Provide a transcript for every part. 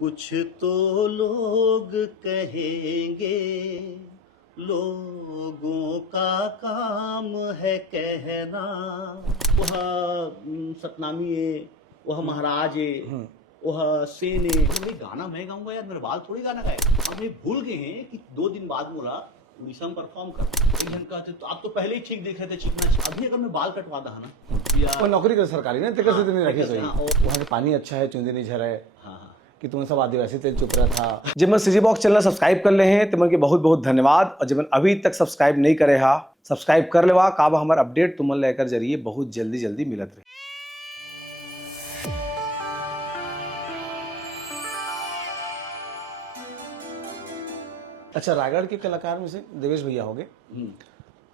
कुछ तो लोग कहेंगे, लोगों का काम है कहना। वह सतनामी है, वह महाराज है, वह सेन है। भाई गाना मैं गाऊंगा यार, मेरे बाल थोड़ी गाना गाएगा। अब ये भूल गए हैं कि 2 दिन बाद बोला उड़ीसा में परफॉर्म कर। एक जन कहते तो आप तो पहले ही ठीक देख रहे थे चिकना। अभी अगर मैं बाल कटवा दा ना वो नौकरी कर सरकारी ना तेकर से तो नहीं रखी सही। हाँ, वहाँ के पानी अच्छा है, चुंदी नहीं झरा है। हाँ कि तुम्हें सब आदिवासी तेल चुप रहा था। जब मैं सीजी बॉक्स चैनल सब्सक्राइब कर ले हैं तो मन के बहुत बहुत धन्यवाद। और जब अभी तक सब्सक्राइब नहीं करे हा सब्सक्राइब कर लेवा। काब हमार अपडेट तुम लेकर जरिए बहुत जल्दी जल्दी मिलत रहे। अच्छा, रायगढ़ के कलाकार में से देवेश भैया हो गए।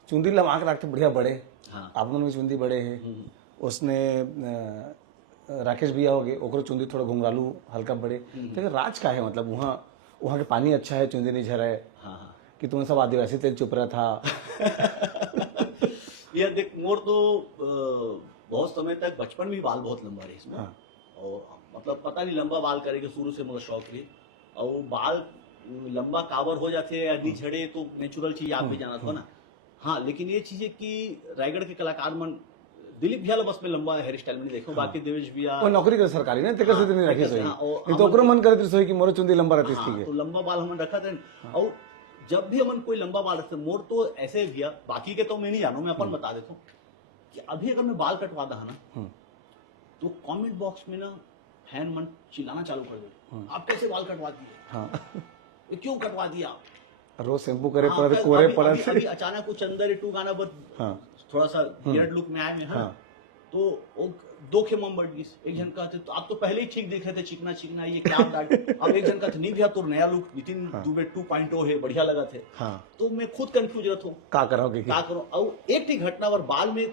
चुंदी लगा के रखते बढ़िया बड़े। हाँ। आप में चुंदी बड़े हैं। उसने राकेश भैया हो गए, ओकरो चुंदी थोड़ा घुंघरालू हल्का बड़े। तो राज का है मतलब वहाँ के पानी अच्छा है, चुंदी नहीं झरा है। हाँ। कि तुम्हें सब आदिवासी तेल चुप रहा था। यह देख मोर तो बहुत समय तक बचपन में बाल बहुत लंबा रहे इसमें। हाँ। और मतलब पता नहीं लंबा बाल करेंगे शुरू से मुझे शौक रही। और वो बाल लंबा कावर हो जाते या नहीं झड़े तो नेचुरल चीज आप भी जाना था ना। हाँ, लेकिन ये चीज है कि रायगढ़ के कलाकार मन दिलीप भैया बस में लंबा हेयर स्टाइल में देखो। बाकी देवेश भैया वो नौकरी कर सरकारी ना तेकर से तो नहीं रखी सही। नहीं तो ओकरो मन करे रसोई कि मोर चुंदी लंबा रहती इसकी। तो लंबा बाल हम रखा थे। और जब भी हमन कोई लंबा बाल रखते मोर तो ऐसे भैया, बाकी के तो मैं नहीं जानू, मैं अपन बता देता हूँ कि अभी अगर मैं बाल कटवा दा ना तो कमेंट बॉक्स में ना फैन मन चिल्लाना चालू कर दे, आप कैसे बाल कटवा दिए। हाँ। ये क्यों कटवा दिया। रोज शैम्पू करे पड़े, कोरे पड़े। अभी अचानक कुछ अंदर टू गाना पर थोड़ा सा बियर्ड लुक में आए में। हाँ। तो वो 2 खेमम बढ़ गई। एक जन कहते तो आप तो पहले ही ठीक देख रहे थे चिकना चिकना, ये क्या डाल। अब एक जन कहते नहीं भैया तो नया लुक नितिन दुबे 2.0 है, बढ़िया लगा थे। हाँ। तो मैं खुद कंफ्यूज रहता हूँ क्या करोगे, क्या करूँ। और एक ही घटना और बाल में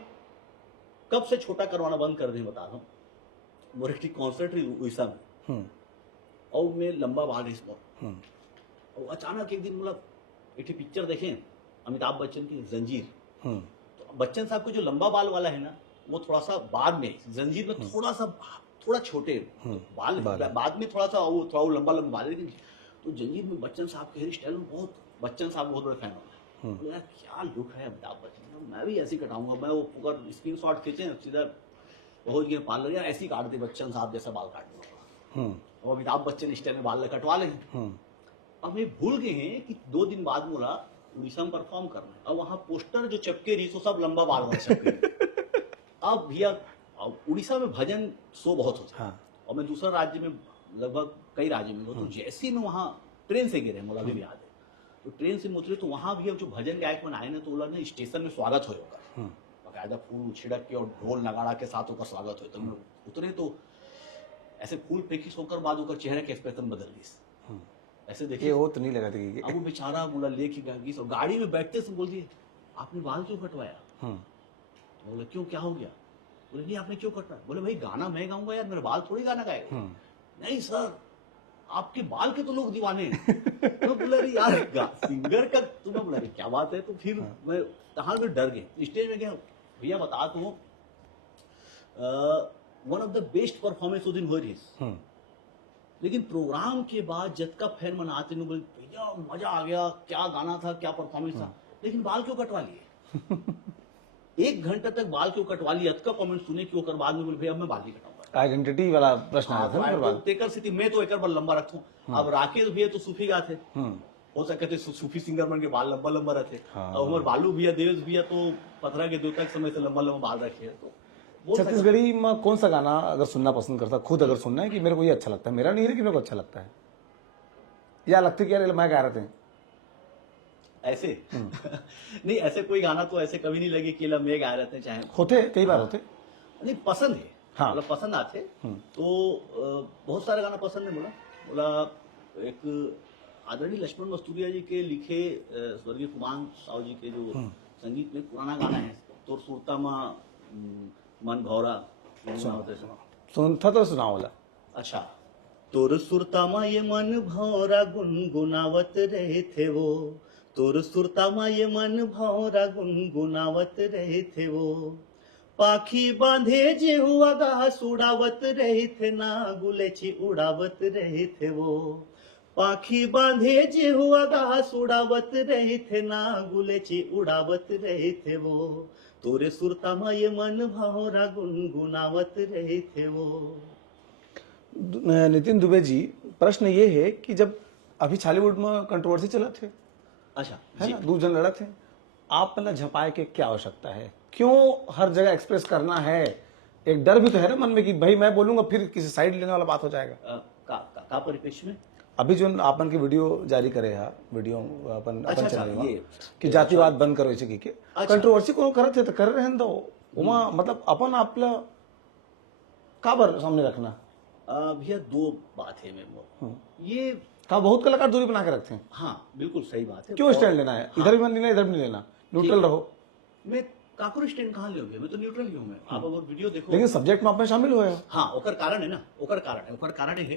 कब से छोटा करवाना बंद कर दे बता रहा हूँ। मोर एक कॉन्सर्ट रही उड़ीसा में और मैं लंबा बाल है इसमें। और अचानक एक दिन मतलब एक पिक्चर देखे अमिताभ बच्चन की जंजीर। तो बच्चन साहब को जो लंबा बाल वाला है ना वो थोड़ा सा बाद में जंजीर में थोड़ा छोटे बाल बाद में थोड़ा सा वो लंबा लंबा बाल। लेकिन तो जंजीर में बच्चन साहब के हेयर स्टाइल में बहुत बच्चन साहब बहुत बड़े फैन हो गए। यार क्या लुक है अमिताभ बच्चन, मैं भी ऐसे कटाऊंगा। मैं वो पूरा स्क्रीन शॉट खींचे सीधा बहुत ये पार्लर यार ऐसी काट दे बच्चन साहब जैसा बाल काट दूंगा। और अमिताभ बच्चन स्टाइल में बाल कटवा लेंगे। अब ये भूल गए हैं कि 2 दिन बाद बोला उड़ीसा में परफॉर्म करना है। अब वहां पोस्टर जो चपके रही सब लंबा बाल वाले चपके। अब भैया उड़ीसा में भजन शो बहुत होता है। और मैं दूसरा राज्य में लगभग कई राज्य में तो जैसे मैं वहाँ ट्रेन से गिरे मुझे अभी भी याद है। तो ट्रेन से उतरे तो वहां भी अब जो भजन गायक मन आए ना तो बोला ना स्टेशन में स्वागत होगा बकायदा फूल छिड़क के और ढोल नगाड़ा के साथ होकर स्वागत हो। तो मैं उतरे तो ऐसे फूल पेकिस होकर बाद होकर चेहरे के एक्सप्रेशन बदल गई। ऐसे देखिए वो तो नहीं लगा थी। अब वो बेचारा बोला लेके गई और गाड़ी में बैठते से बोल दिए आपने बाल क्यों कटवाया। तो बोले क्यों क्या हो गया। बोले नहीं आपने क्यों कटवाया। बोले भाई गाना मैं गाऊंगा यार, मेरे बाल थोड़ी गाना गाएगा। नहीं सर आपके बाल के तो लोग दीवाने हैं। तो बोला अरे यार सिंगर का तुम्हें बोला क्या बात है। तो फिर मैं कहाँ में डर गए स्टेज में गया। भैया बता तो one of the best performance उस दिन हो रही। लेकिन प्रोग्राम के बाद जब का फैन मनाते नहीं बोले भैया मजा आ गया, क्या गाना था, क्या परफॉर्मेंस था, लेकिन बाल क्यों कटवा लिए। 1 घंटा तक बाल क्यों कटवा लिए। का कमेंट सुने कि ओकर बाद में बोले भैया मैं बाल नहीं कटाऊंगा। आइडेंटिटी वाला प्रश्न आया था ना। तेकर स्थिति मैं तो एक बार लंबा रखूं। अब राकेश भैया तो सूफी गाते हो सके थे सूफी सिंगर बन के बाल लंबा लंबा रहते। और हमारे बालू भैया देवेश भैया तो 15 के 2 तक समय से लंबा लंबा बाल रखे है। तो छत्तीसगढ़ी में कौन सा गाना अगर सुनना पसंद करता, खुद अगर सुनना है कि मेरे को ये अच्छा लगता है, मेरा नहीं है कि मेरे को अच्छा लगता है, या लगता है कि यार मैं गा रहे थे ऐसे नहीं ऐसे कोई गाना तो ऐसे कभी नहीं लगे कि मैं गा रहे थे। चाहे होते कई बार होते नहीं पसंद है। हाँ। मतलब पसंद आते तो बहुत सारे गाना पसंद है। बोला एक आदरणीय लक्ष्मण मस्तूरिया जी के लिखे स्वर्गीय कुमार साहू जी के जो संगीत में पुराना गाना है तोर सुरता में मन भौरा सुनता तो सुनाओ वाला। अच्छा तोर सुरता मा ये मन भौरा गुनगुनावत रहे थे वो। तोर सुरता मा ये मन भौरा गुनगुनावत रहे थे वो। पाखी बांधे जे हुआ घास उड़ावत रहे थे ना गुलेची उड़ावत रहे थे वो पाखी बांधे जे हुआ घास उड़ावत रहे थे ना गुलेची उड़ावत रहे थे वो तोरे सुरतामा ये मन भावरा गुनगुनावत रहे थे वो। नितिन दुबे जी, प्रश्न ये है कि जब अभी छॉलीवुड में कंट्रोवर्सी चला थे, अच्छा है जी। ना, दो जन लड़ा थे, आप मतलब झपाए के क्या आवश्यकता है, क्यों हर जगह एक्सप्रेस करना है? एक डर भी तो है ना मन में कि भाई मैं बोलूंगा फिर किसी साइड लेने वाला बात हो जाएगा। का परिप्रेक्ष्य में अभी जो आपन की वीडियो जारी करे हा, वीडियो अपन अच्छा, अपन चैनल ये कि जातिवाद बंद करो इसे की अच्छा। कंट्रोवर्सी को करत है तो कर रहे हैं दो उमा, मतलब अपन आपला काबर सामने रखना। भैया दो बात है मेरे ये का बहुत कलाकार दूरी बना के रखते हैं, हाँ बिल्कुल सही बात है। क्यों स्टैंड लेना है? इधर भी मत लेना, इधर भी नहीं लेना, न्यूट्रल रहो। मैं काकुर स्टैंड कहाँ ले मैं तो न्यूट्रल ही हूँ मैं। आप अगर वीडियो देखो लेकिन सब्जेक्ट में आप में शामिल हुए हो। हाँ ओकर कारण है ना, ओकर कारण है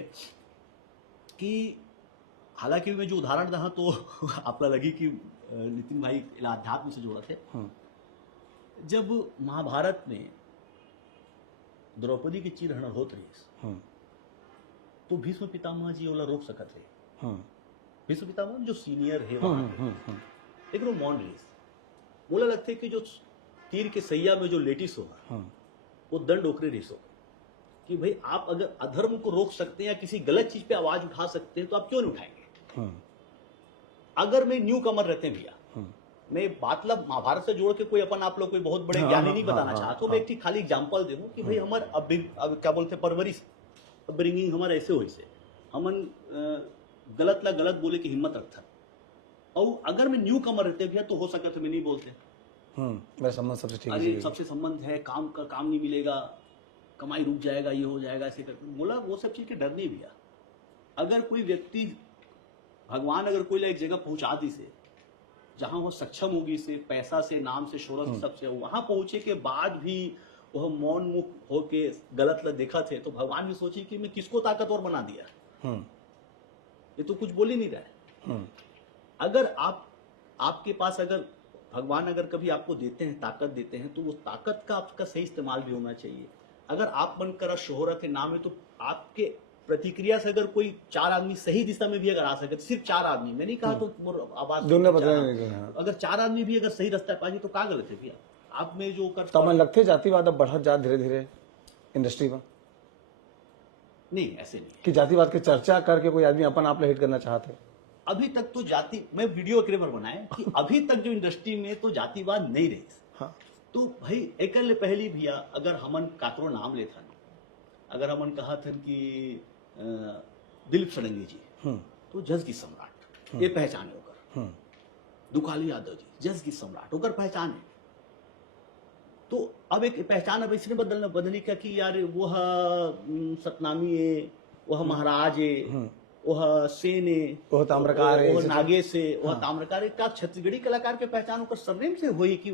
कि हालांकि मैं जो उदाहरण दहा तो आपला लगी कि नितिन भाई अध्यात्म से जोड़ा थे। जब महाभारत में द्रौपदी की चीरहरण होत रही तो भीष्म पितामह जी ओला रोक सकत रहे। भीष्म पितामह जो सीनियर है वहां एक मौन रही बोला लगते कि जो तीर के सैया में जो लेटिस होगा वो दंड ओकरे रेस होगा कि भाई आप अगर अधर्म को रोक सकते हैं या किसी गलत चीज पे आवाज उठा सकते हैं तो आप क्यों नहीं उठाएंगे। अगर मैं न्यू कमर रहते हैं भैया, मैं मतलब महाभारत से जोड़ के कोई अपन आप लोग कोई बहुत बड़े ज्ञानी नहीं बताना चाहता, मैं एक खाली एग्जाम्पल दे दूं कि भाई हमारे अब क्या बोलते परवरिश अपब्रिंगिंग हमारे ऐसे हो से हमन गलत ला गलत बोले की हिम्मत रखता और अगर मैं न्यू कमर रहते भैया तो हो सका तो मैं नहीं बोलते मेरा संबंध सबसे ठीक अरे सबसे संबंध है, काम का काम नहीं मिलेगा, कमाई रुक जाएगा, ये हो जाएगा, ऐसे करके बोला। वो सब चीज के डर नहीं भैया। अगर कोई व्यक्ति भगवान अगर कोई एक जगह पहुंचा दी से जहां वो सक्षम होगी से पैसा से नाम से शोहरत सबसे वहां पहुंचे के बाद भी वह मौन मुख होके गलत ल देखा थे तो भगवान भी सोचे कि मैं किसको ताकतवर बना दिया, ये तो कुछ बोल ही नहीं रहा है। अगर आपके पास अगर भगवान अगर कभी आपको देते हैं, ताकत देते हैं, तो वो ताकत का आपका सही इस्तेमाल भी होना चाहिए। अगर आप बनकर शोहरत है, नाम है, तो आपके प्रतिक्रिया से अगर कोई 4 आदमी सही दिशा में भी अगर आ सके, सिर्फ 4 आदमी, मैं नहीं कहा तो आवाज अगर 4 आदमी भी अगर सही रास्ता पाएंगे तो क्या गलत है भैया। आप में जो करता तो लगते जातिवाद अब बढ़त जा धीरे धीरे इंडस्ट्री में। नहीं ऐसे नहीं कि जातिवाद की चर्चा करके कोई आदमी अपन आप हिट करना चाहते। अभी तक तो जाति, मैं वीडियो एक बार बनाए कि अभी तक जो इंडस्ट्री में तो जातिवाद नहीं रही। हाँ। तो भाई एक पहली भैया अगर हमन काकरो नाम लेथन, अगर हमन कहा थन कि दिलीप सड़ंगी जी तो जज की सम्राट ये पहचान है होकर, दुकाली यादव जी जज की सम्राट होकर पहचान है। तो अब एक पहचान अब इसने बदली क्या कि यार वह सतनामी है, वह महाराज है, वह सेन है, वह ताम्रकार है, वह नागेश है, वह ताम्रकार है। क्या छत्तीसगढ़ी कलाकार के पहचान होकर सरनेम से हुई कि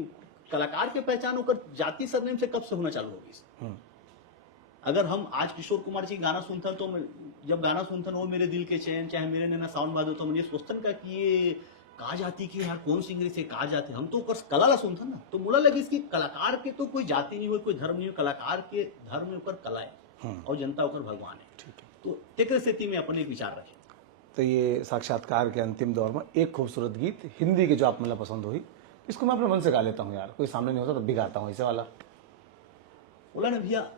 कलाकार के पहचान होकर जाति सरनेम से कब से होना चालू होगी। अगर हम आज किशोर कुमार जी गाना सुनते तो जब गाना सुनते वो मेरे दिल के चैन चाहे मेरे नैना साउंड बाजो तो मुझे सोचतन का कि ये कहा जाती कि यार कौन सिंगर से कहा जाती, हम तो कला ला सुनते ना तो बोला लगे इसकी कलाकार के तो कोई जाति नहीं हो, कोई धर्म नहीं हो, कलाकार के धर्म में ऊपर कला है और जनता ऊपर भगवान है। तो तेकर स्थिति में अपने विचार रखे। तो ये साक्षात्कार के अंतिम दौर में एक खूबसूरत गीत हिंदी के जो आप मतलब पसंद हुई, इसको मैं अपने मन से गा लेता हूँ यार, कोई सामने नहीं होता तब भी गाता हूँ ऐसे वाला। बोला ना भैया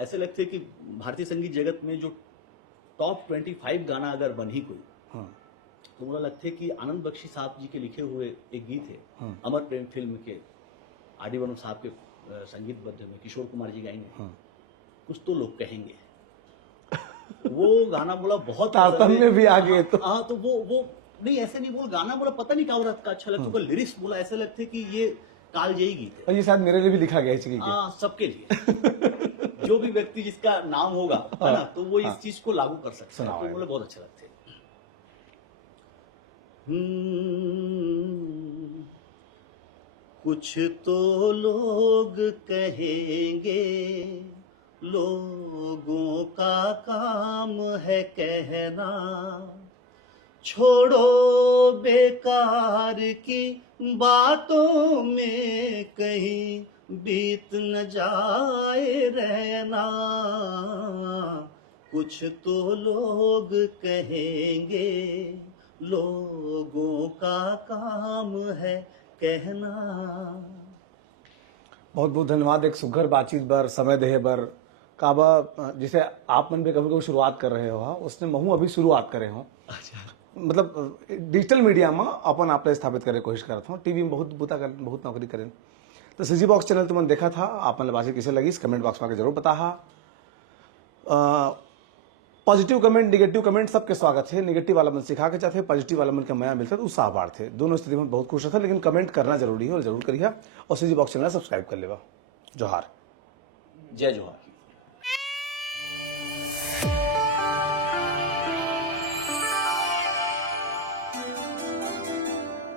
ऐसे लगते कि भारतीय संगीत जगत में जो टॉप 25 गाना अगर बन ही कोई तो मुझे लगता है कि आनंद बख्शी साहब जी के लिखे हुए एक गीत है अमर प्रेम फिल्म के आर.डी. बर्मन साहब के संगीतबद्ध में किशोर कुमार जी गाएंगे कुछ तो लोग कहेंगे। वो गाना बोला बहुत में भी आ गए तो हाँ तो वो नहीं ऐसे नहीं बोल गाना बोला पता नहीं क्या हो का अच्छा लगता, लिरिक्स बोला ऐसे लगते कि ये कालजयी गीत है। ये शायद मेरे लिए भी लिखा गया है। हाँ सबके लिए जो भी व्यक्ति जिसका नाम होगा है ना तो वो इस चीज को लागू कर सकता है। तो बोले बहुत अच्छे लगते हैं। कुछ तो लोग कहेंगे, लोगों का काम है कहना, छोड़ो बेकार की बातों में कहीं बीत न जाए रहना, कुछ तो लोग कहेंगे, लोगों का काम है कहना। बहुत बहुत धन्यवाद एक सुघर बातचीत बर समय देहे बर। काबा जिसे आप मन भी कभी कभी शुरुआत कर रहे हो उसने महू अभी शुरुआत करे हो, मतलब डिजिटल मीडिया में अपन आप स्थापित करे कोशिश करता हूँ। टीवी में बहुत बुता कर बहुत नौकरी करें तो सीजी बॉक्स चैनल तुमने देखा था, आप मन बात कैसे लगी कमेंट बॉक्स में आके जरूर बता। पॉजिटिव कमेंट निगेटिव कमेंट सबके स्वागत है। निगेटिव वाला मन सिखा के चाहते, पॉजिटिव वाला मन के मया मिलता तो साहबार थे, दोनों स्थिति में बहुत खुश रहता, लेकिन कमेंट करना जरूरी है और जरूर करिए और सीजी बॉक्स चैनल सब्सक्राइब कर लेवा। जोहार, जय जोहार।